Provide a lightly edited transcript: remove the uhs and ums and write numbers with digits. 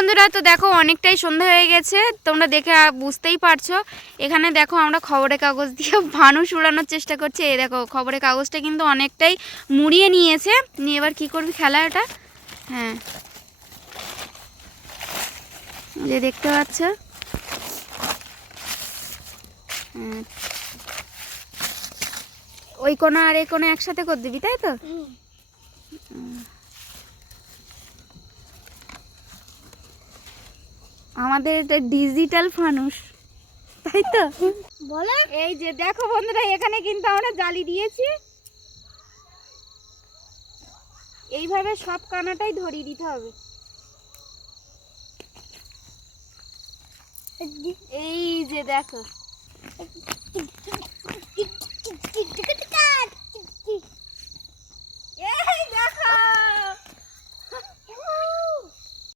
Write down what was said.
বন্ধুরা, তো দেখো অনেকটাই সন্ধ্যা হয়ে গেছে, তোমরা দেখে বুঝতেই পারছো। এখানে দেখো আমরা খবরের কাগজ দিয়ে ভানুষ উড়ানোর চেষ্টা করছি। এই দেখো খবরের কাগজটা কিন্তু অনেকটাই মুড়িয়ে নিয়েছে। নিয়ে এবার কী করবি খেলা এটা? হ্যাঁ, যে দেখতে পাচ্ছ। হ্যাঁ, ওই কোনো আর এই কোনো একসাথে করে দিবি, তাই তো? আমাদের এটা ডিজিটাল ফানুস, তাই তো? বলে এই যে দেখো বন্ধুরা, এখানে কিন্তু আমরা জালি দিয়েছি। এইভাবে সব কানাটাই ধরিয়ে দিতে হবে। এই যে দেখো,